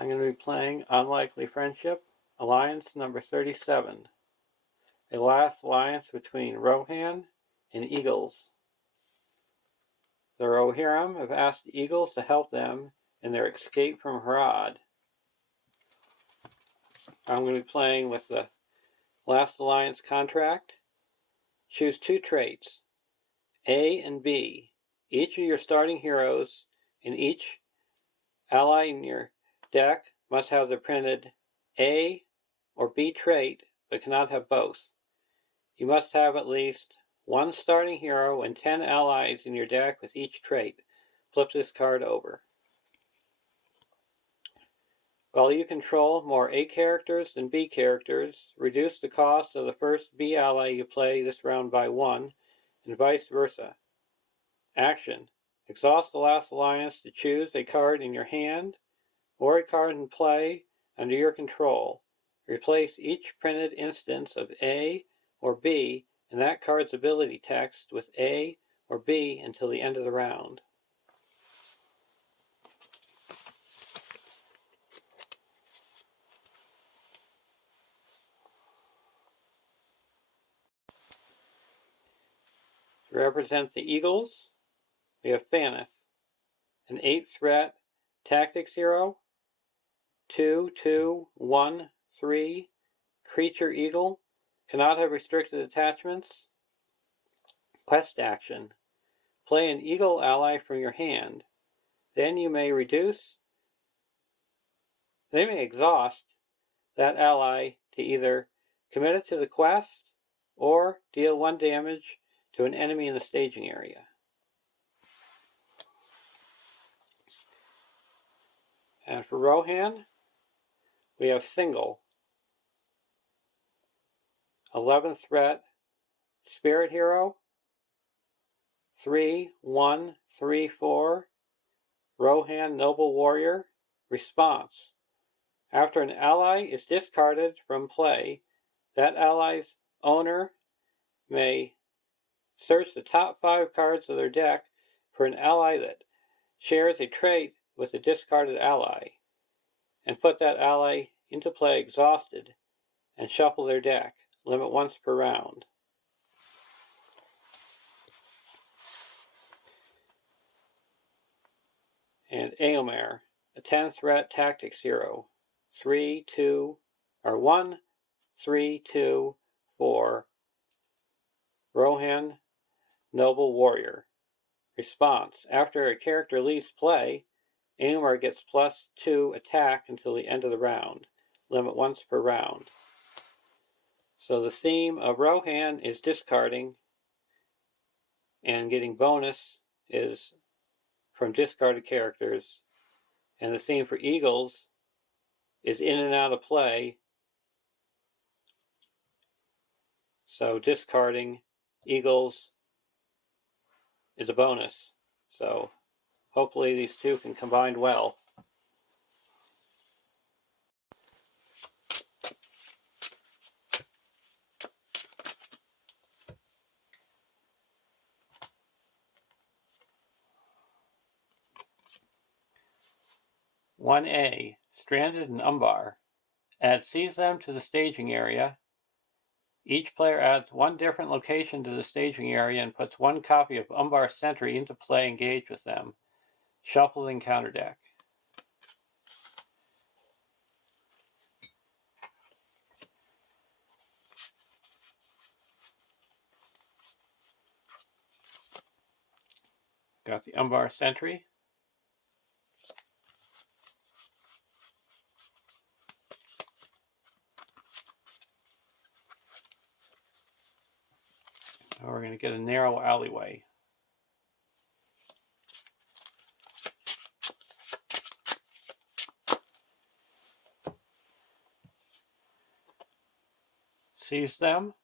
I'm going to be playing Unlikely Friendship, Alliance number 37. A last alliance between Rohan and Eagles. The Rohirrim have asked the Eagles to help them in their escape from Harad. I'm going to be playing with the last alliance contract. Choose two traits, A and B. Each of your starting heroes and each ally in your deck must have the printed A or B trait, but cannot have both. You must have at least one starting hero and 10 allies in your deck with each trait. Flip this card over. While you control more A characters than B characters, reduce the cost of the first B ally you play this round by 1, and vice versa. Action. Exhaust the last alliance to choose a card in your hand or a card in play under your control. Replace each printed instance of A or B in that card's ability text with A or B until the end of the round. To represent the Eagles, we have Faneth, an 8-threat tactics hero, 2/2/1/3 creature eagle, cannot have restricted attachments. Quest action. Play an eagle ally from your hand. Then you may exhaust that ally to either commit it to the quest or deal 1 damage to an enemy in the staging area. And for Rohan, we have Thingol, 11th threat spirit hero, 3/1/3/4 Rohan noble warrior. Response. After an ally is discarded from play, that ally's owner may search the top 5 cards of their deck for an ally that shares a trait with the discarded ally, and put that ally into play exhausted, and shuffle their deck. Limit once per round. And Eomer, a 10-threat tactics hero, 1/3/2/4 Rohan noble warrior. Response. After a character leaves play, Umbar gets +2 attack until the end of the round. Limit once per round. So the theme of Rohan is discarding, and getting bonus is from discarded characters. And the theme for Eagles is in and out of play. So discarding Eagles is a bonus. So hopefully these two can combine well. One A, stranded in Umbar. Seize them to the staging area. Each player adds 1 different location to the staging area and puts 1 copy of Umbar Sentry into play. Engage with them. Shuffle and counter deck. Got the Umbar Sentry. Now we're going to get a narrow alleyway. Seize them.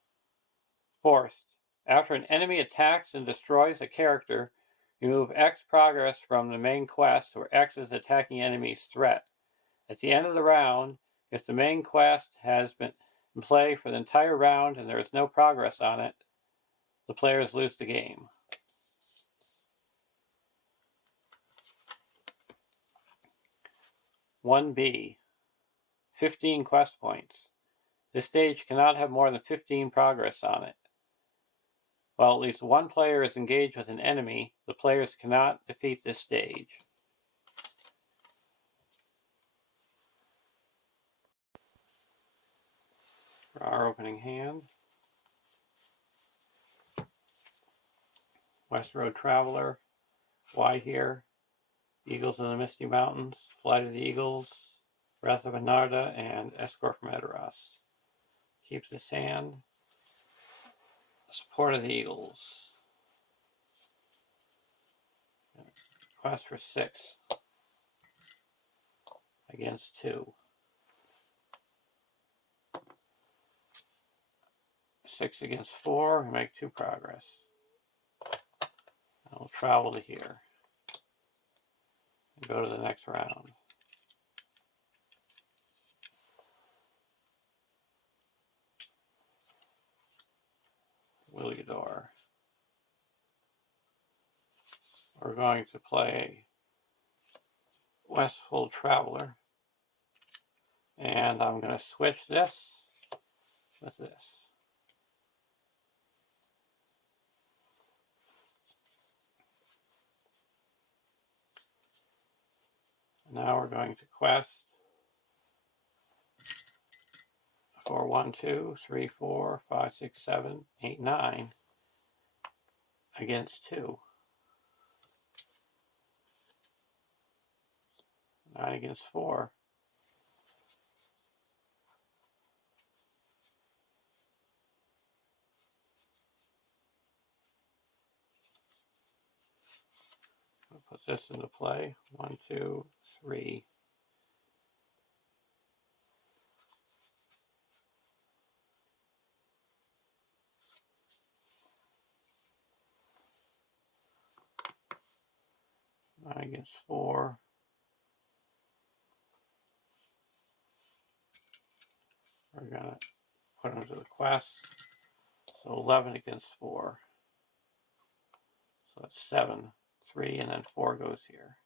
Forced. After an enemy attacks and destroys a character, you move X progress from the main quest, where X is attacking enemy's threat. At the end of the round, if the main quest has been in play for the entire round and there is no progress on it, the players lose the game. 1B. 15 quest points. This stage cannot have more than 15 progress on it. While at least one player is engaged with an enemy, the players cannot defeat this stage. For our opening hand, West Road Traveler, Why Here, Eagles in the Misty Mountains, Flight of the Eagles, Wrath of Anarda, and Escort from Edoras. Keeps his hand. Support of the Eagles. Quest for 6 against 2. 6 against 4, we make 2 progress. I will travel to here and go to the next round. LOTR. We're going to play Westfold Traveler, and I'm going to switch this with this. Now we're going to quest for 1, 2, 3, 4, 5, 6, 7, 8, 9 against 2. 9 against 4. I'll put this into play. 1, 2, 3. Against 4. We're going to put them to the quest. So 11 against 4. So that's 7. 3, and then 4 goes here.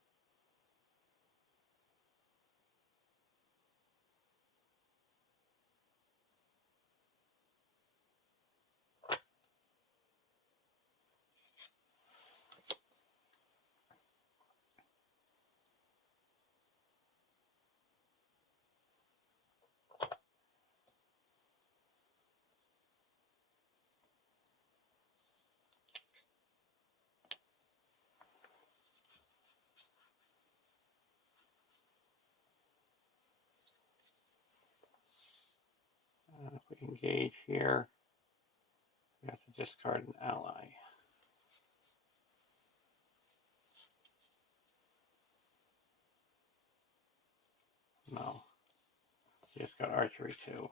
If we engage here, we have to discard an ally. No. Just got archery too.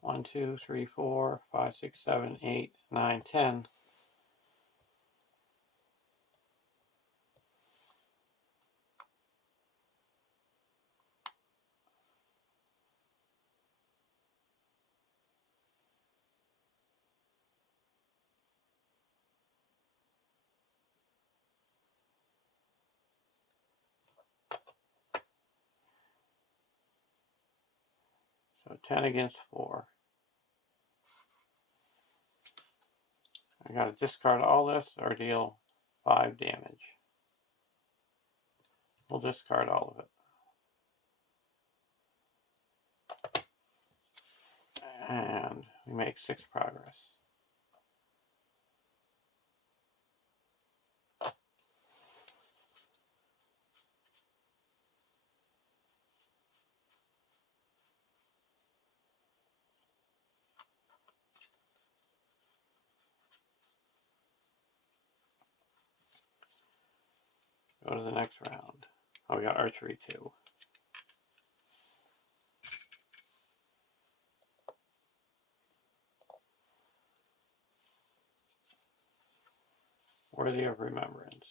One, 2, 3, 4, 5, 6, 7, 8, 9, 10. So 10 against 4. I got to discard all this or deal 5 damage. We'll discard all of it. And we make 6 progress. Go to the next round. Oh, we got archery too. Worthy of remembrance.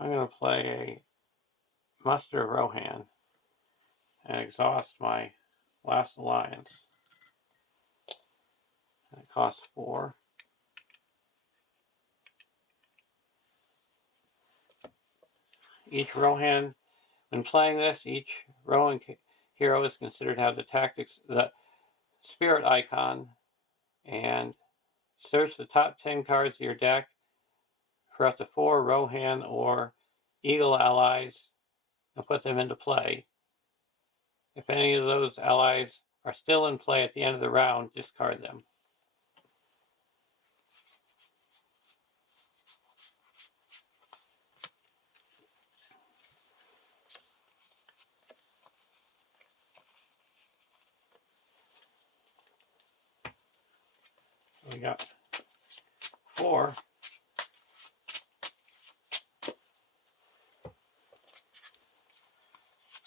I'm going to play a muster of Rohan and exhaust my last alliance. And it costs 4. Each Rohan, when playing this, each Rohan hero is considered to have the spirit icon, and search the top 10 cards of your deck for up to 4 Rohan or Eagle allies and put them into play. If any of those allies are still in play at the end of the round, discard them. We got 4.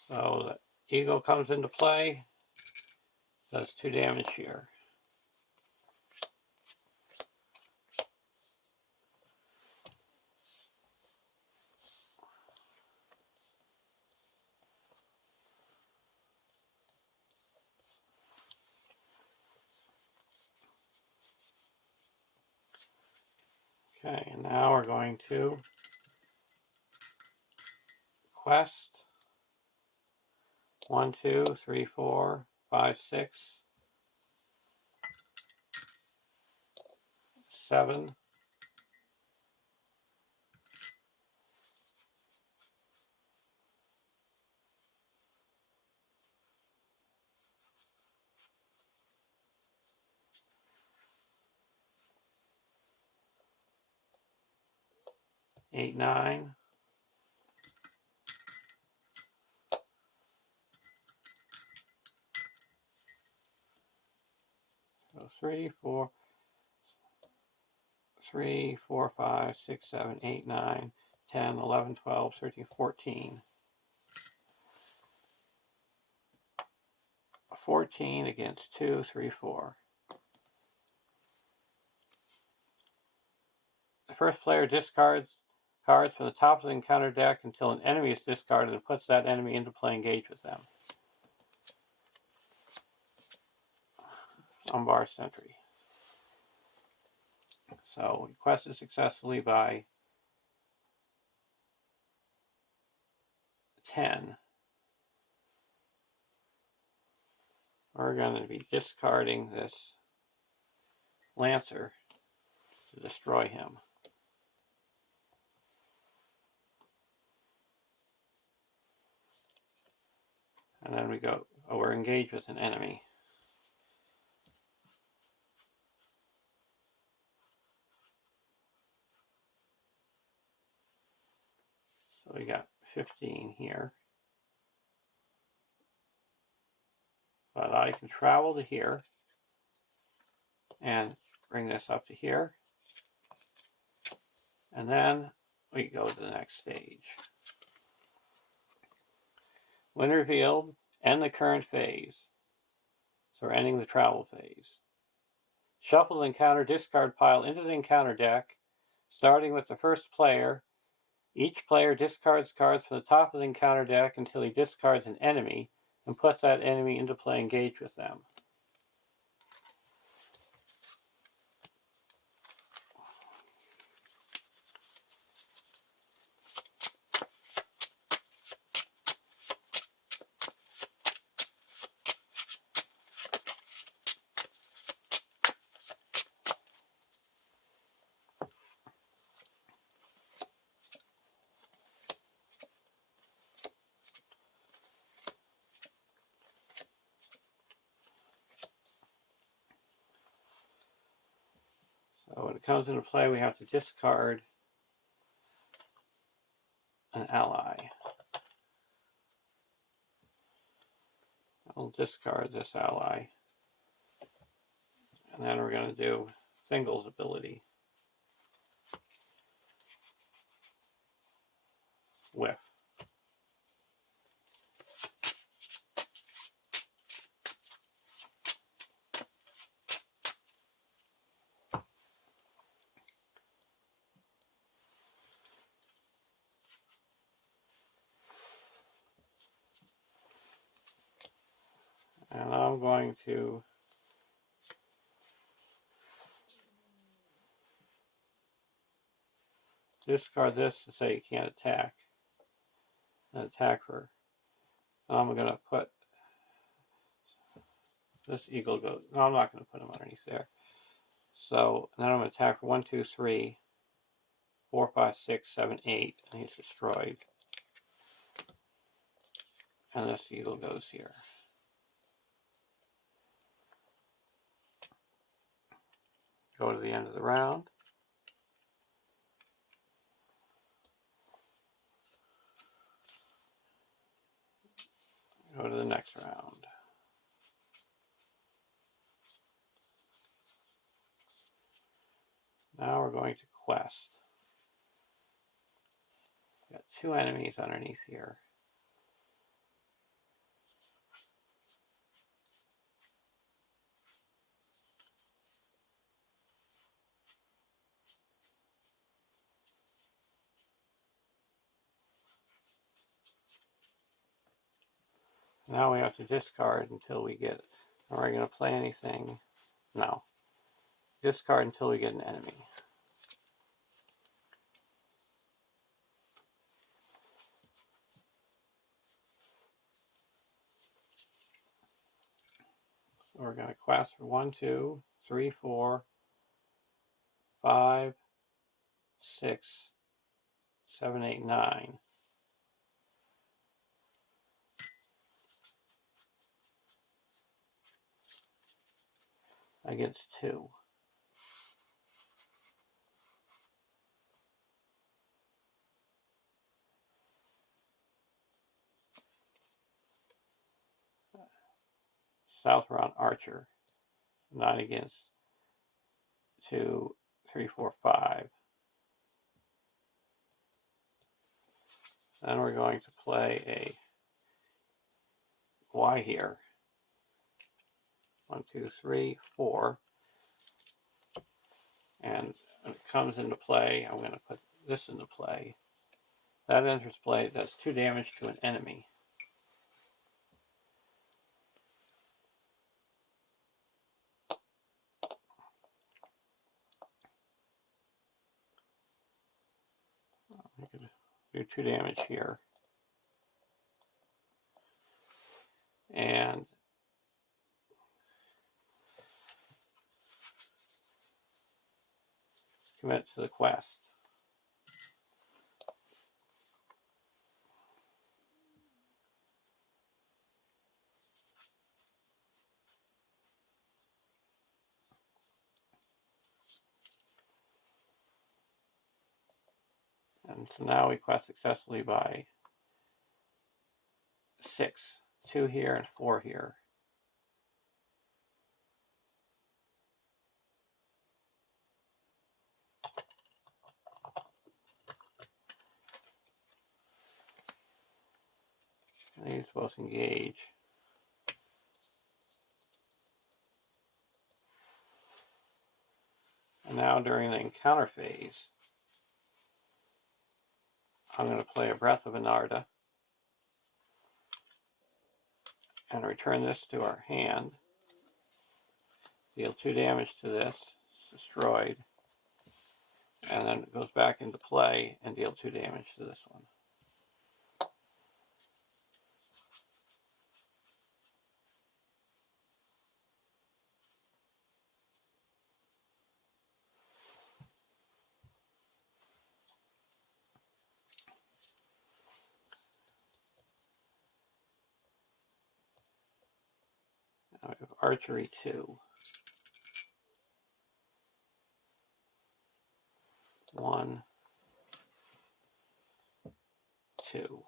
So the Eagle comes into play, does 2 damage here. Okay, and now we're going to quest 1, 2, 3, 4, 5, 6, 7, 8, 9, so 3, 4, 3, 4, 5, 6, 7, 8, 9, 10, 11, 12, 13, 14. 14 against 2, 3, 4. The first player discards cards from the top of the encounter deck until an enemy is discarded and puts that enemy into play. Engage with them. Umbar Sentry. So we quested successfully by 10. We're going to be discarding this Lancer to destroy him. And then we go, we're engaged with an enemy. So we got 15 here. But I can travel to here and bring this up to here. And then we go to the next stage. When revealed, end the current phase. So we're ending the travel phase. Shuffle the encounter discard pile into the encounter deck, starting with the first player. Each player discards cards from the top of the encounter deck until he discards an enemy and puts that enemy into play. Engage with them. it comes into play, we have to discard an ally. I'll discard this ally. And then we're going to do singles ability. Whiff. And I'm going to discard this to say you can't attack. An attacker. I'm going to put this eagle goes. No, I'm not going to put him underneath there. So then I'm going to attack for 1, 2, 3, 4, 5, 6, 7, 8, and he's destroyed. And this eagle goes here. Go to the end of the round. Go to the next round. Now we're going to quest. We've got 2 enemies underneath here. Now we have to discard until we get it. Are we going to play anything? No. Discard until we get an enemy. So we're going to quest for 1, 2, 3, 4, 5, 6, 7, 8, 9. Against 2. South round archer. Not against 2, 3, 4, 5. Then we're going to play a Y here. 1, 2, 3, 4. And when it comes into play, I'm going to put this into play. That enters play, does 2 damage to an enemy. I could do 2 damage here. And commit to the quest. And so now we quest successfully by 6. 2 here and 4 here. And these both engage. And now during the encounter phase, I'm going to play a Breath of Anarda and return this to our hand. Deal 2 damage to this. It's destroyed. And then it goes back into play and deal 2 damage to this one. Now we have archery 2. 1, 2.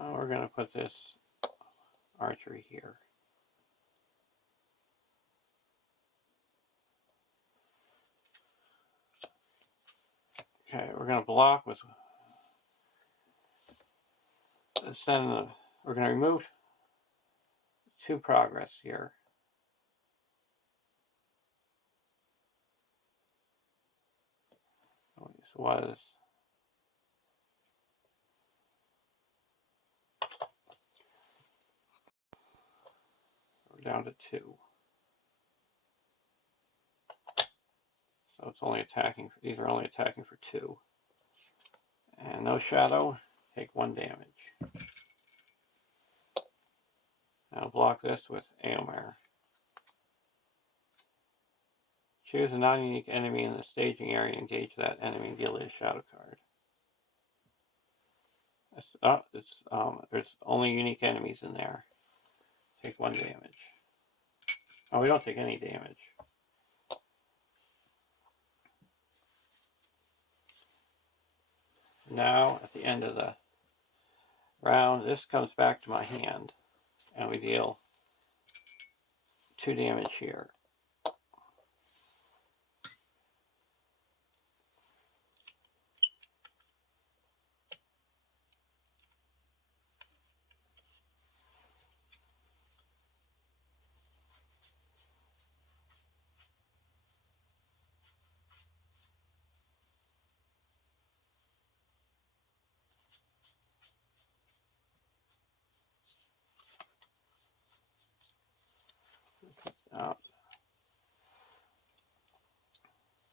Now we're going to put this archery here. Okay, we're going to block with we're going to remove 2 progress here. So was we're down to 2. So it's only attacking. These are only attacking for 2. And no shadow. Take 1 damage. Now block this with Umbar. Choose a non-unique enemy in the staging area. Engage that enemy and deal a shadow card. There's only unique enemies in there. Take 1 damage. Oh, we don't take any damage. Now, at the end of the round, this comes back to my hand, and we deal 2 damage here.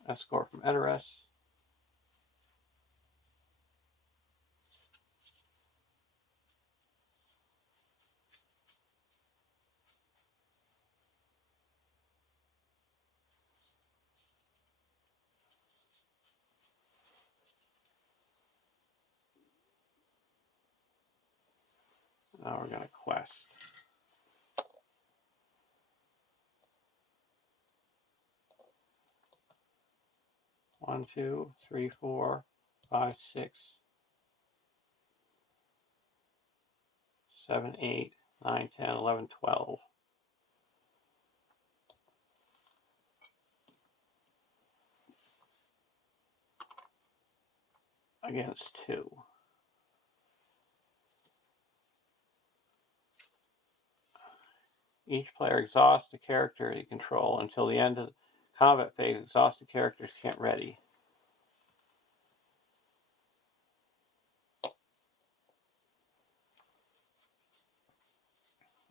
Escort from Edoras. Now we're going to quest. 1, 2, 3, 4, 5, 6, 7, 8, 9, 10, 11, 12. Against 2. Each player exhausts the character they control until the end of the combat phase. Exhausted characters can't ready.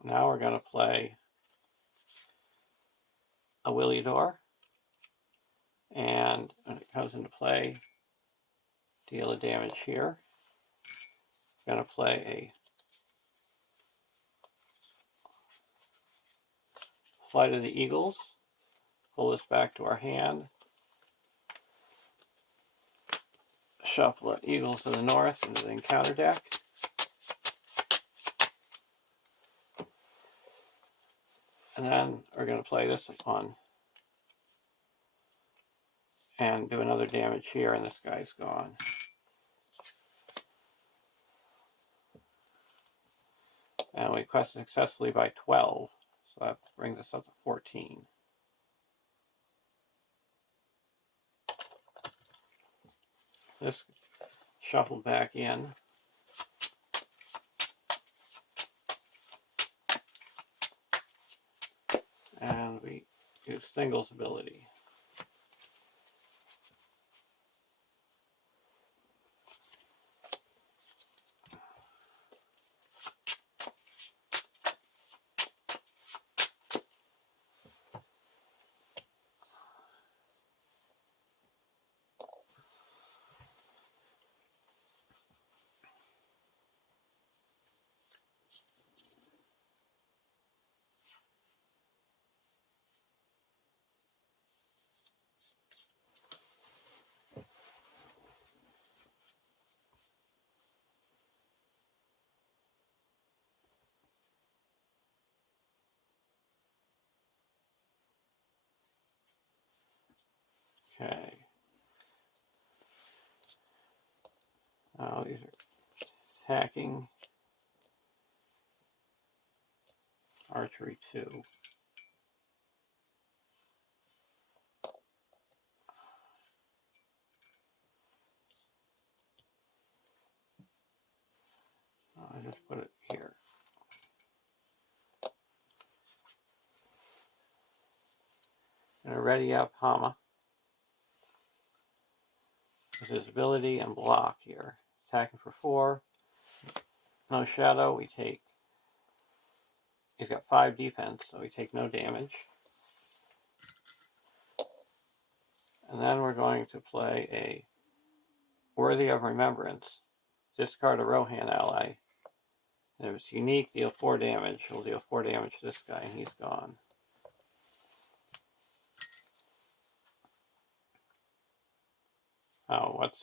Now we're going to play a LOTR, and when it comes into play, deal a damage here. We're going to play a Flight of the Eagles. Pull this back to our hand. Shuffle the Eagles to the north into the encounter deck. And then we're going to play this one and do another damage here, and this guy's gone. And we quest successfully by 12, so that brings us up to 14. This shuffled back in. And we use Stingle's ability. Now these are attacking. Archery 2. I just put it here. And a ready up Hama. With his ability and block here. Attacking for 4. No shadow, we take. He's got 5 defense, so we take no damage. And then we're going to play a Worthy of Remembrance. Discard a Rohan ally. And if it's unique, deal 4 damage. We'll deal 4 damage to this guy, and he's gone. Oh, what's...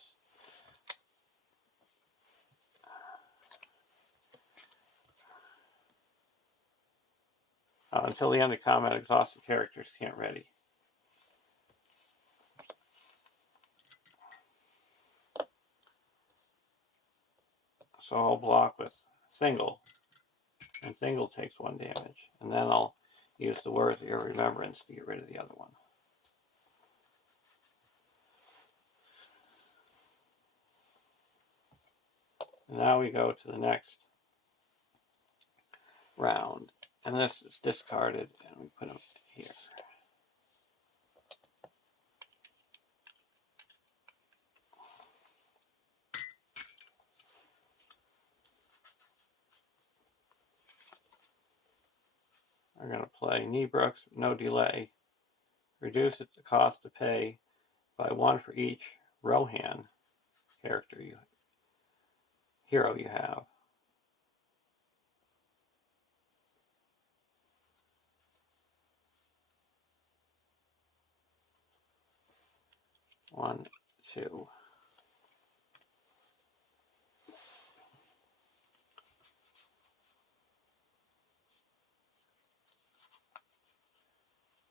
until the end of combat, exhausted characters can't ready. So I'll block with single, and single takes 1 damage. And then I'll use the Worthy of Remembrance to get rid of the other one. And now we go to the next round. And this is discarded, and we put them here. I'm going to play Kneebrooks, no delay. Reduce the cost to pay by 1 for each Rohan hero you have. One, two.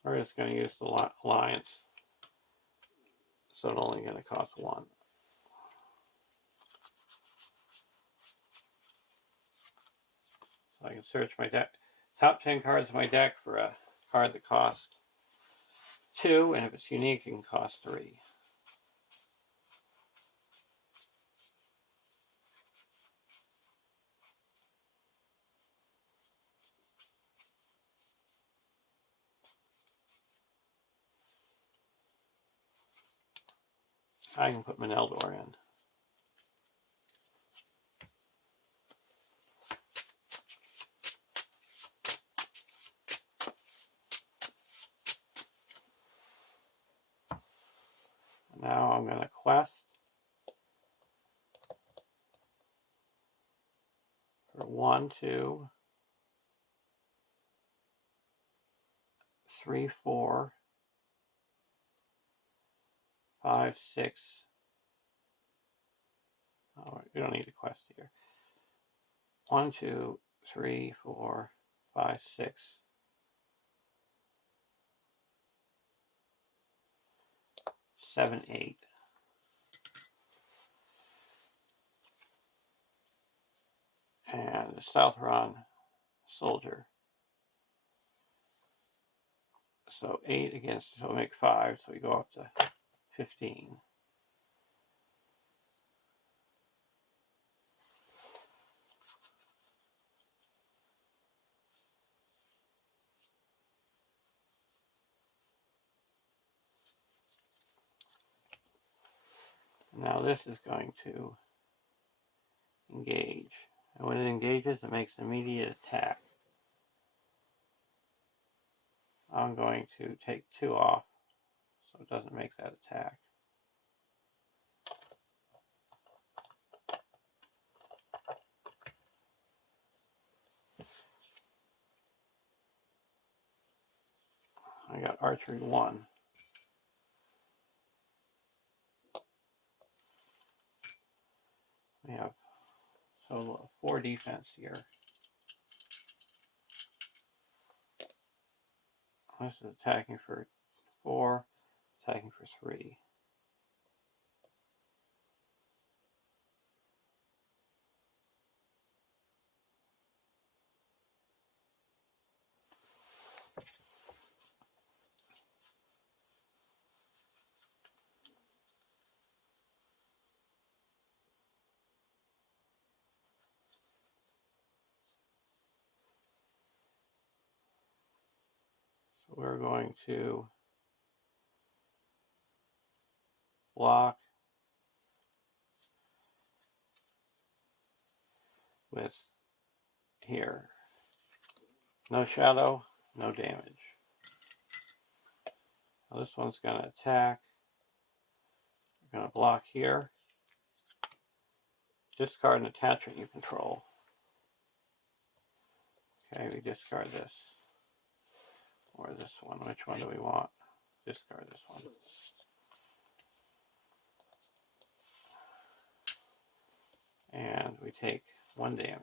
We're just going to use the alliance, so it's only going to cost 1. So I can search my deck, top 10 cards of my deck for a card that costs 2, and if it's unique, it can cost 3. I can put Meneldor in. Now I'm going to quest for 1, 2, 3, 4, 5, 6. Oh, we don't need the quest here. 1, 2, 3, 4, 5, 6. 7, 8. And the Southron soldier. So 8 against, so we'll make 5, so we go up to 15. Now this is going to engage. And when it engages, it makes an immediate attack. I'm going to take 2 off, so it doesn't make that attack. I got archery 1. We have so 4 defense here. This is attacking for 4, attacking for 3. we're going to block with here. No shadow, no damage. Now this one's going to attack. We're going to block here. Discard an attachment you control. Okay, we discard this. Or this one. Which one do we want? Discard this one. And we take 1 damage.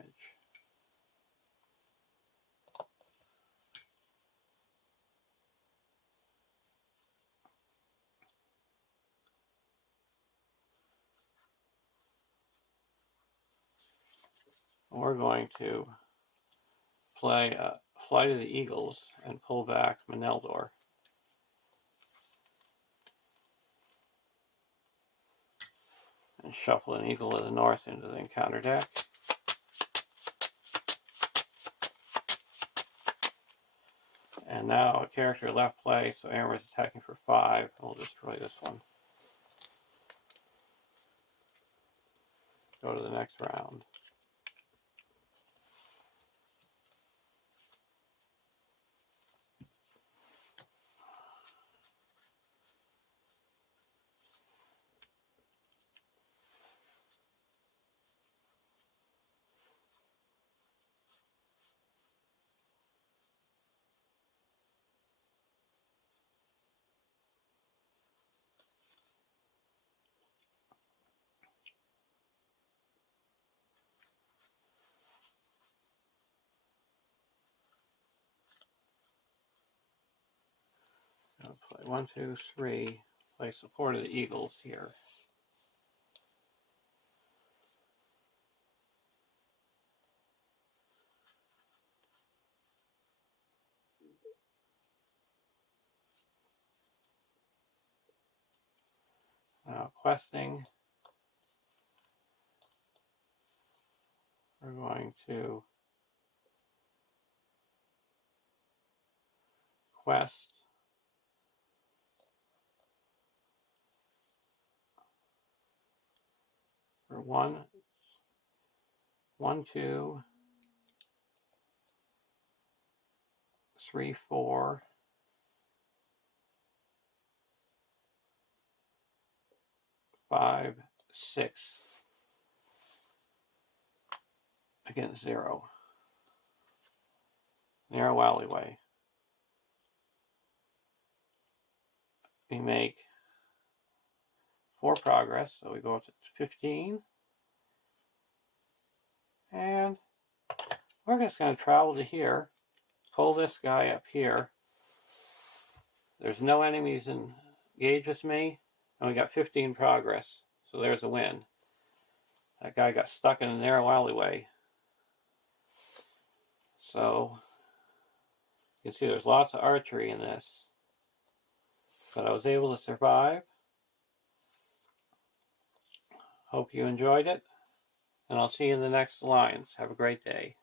We're going to play Flight of the Eagles and pull back Meneldor. And shuffle an Eagle to the north into the encounter deck. And now a character left play, so Amber is attacking for 5. We'll destroy this one. Go to the next round. I'll play 1, 2, 3. Play Support of the Eagles here. Now questing. We're going to quest for 1, 2, 3, 4. 5, 6 against 0. Narrow alleyway. We make 4 progress, so we go up to 15. And we're just going to travel to here, pull this guy up here. There's no enemies engaged with me, and we got 15 progress, so there's a win. That guy got stuck in a narrow alleyway. So you can see there's lots of archery in this, but I was able to survive. Hope you enjoyed it, and I'll see you in the next Alliance. Have a great day.